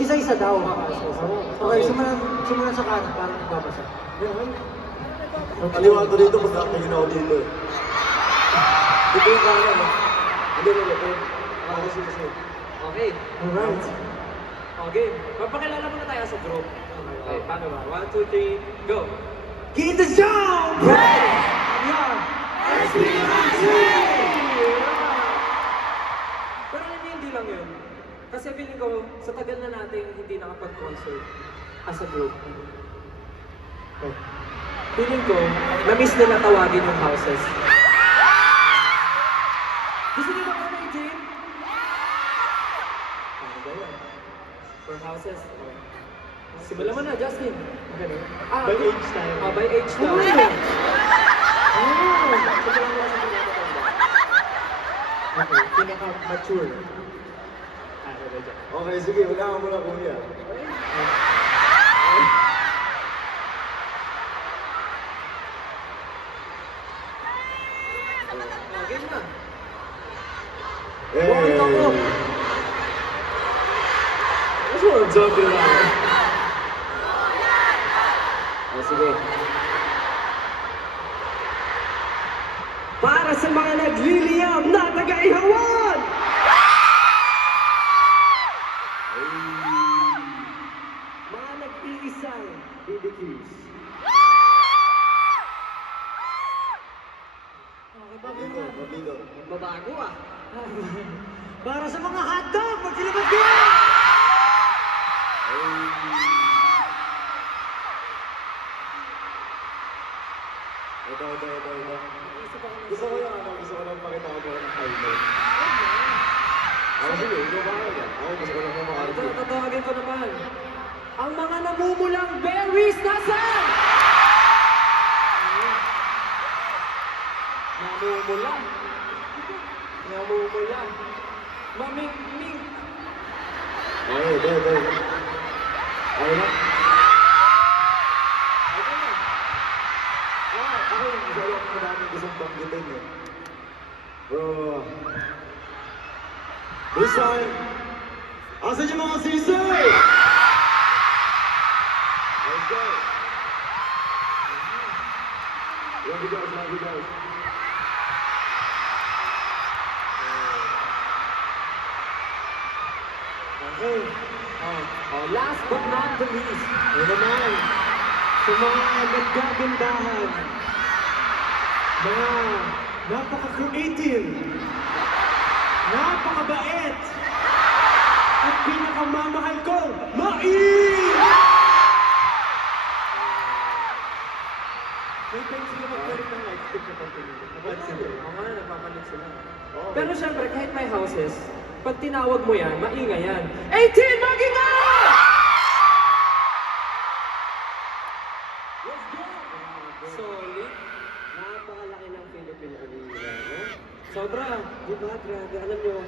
Isa-isa daw. Okay, simulan sa kanan para magbabasa. Kaliwato dito, mas nakakagin ako dito. Dito yung kanan, no? Hindi. Kasi. Okay. Alright. Okay. Papakilala muna tayo sa group. Okay, paano ba? 1, 2, 3, go! Get the zone! Ready! Yeah! Pero alam niyo, hindi lang yun. Kasi feeling ko, sa tagal na natin hindi nakapag-concert as a group. Feeling ko, na-miss nila tawagin yung houses. Gusto niyo ba kami, Jane? Ano ba yun? For houses? Oh. Simulan mo na, Justin. Ganun. By age tayo. By age tayo. Simulan mo na sa pinakatanda. Okay, pinaka-mature. Okay, sige, wala ka muna kuya. Game na. Hey! Gusto mo, zombie lang. Sige. Para sa mga nagliliyam na taga-ihawan! Mga nag-iisang BBQs. Mabigo. Babago ah. Para sa mga hotdog, magsilabas ko! Ito. Gusto ko lang pakita ko ng highlight. Sige, ikaw ba ka? Ako gusto ko lang Ito, makakita. tatawagin ko naman. Ang mga namumulang berries nasaan? Namumula. Maming-ming. Okay, ito. Okay na? Ako yung gusto lang madaming gustong banggitin eh. Bro. This time, asan yung mga sisay? Let's go. Love you guys. Okay. Last but not the least. Ano naman? Sa mga naggagandahan, mga napaka-creative, napakabait, at pinakamamahal kong mais! May time sila magpalit ng lightstick na pagpilitin. Napansin mo? Oo nga, nagpapalit sila. Oh. Pero syempre, kahit may houses, pag tinawag mo yan, maingay yan. 18, mag-ingay! Let's go! Solid. Napakalaki ng Philippine Arena, no? Sobra. Diba, grabe, alam nyo,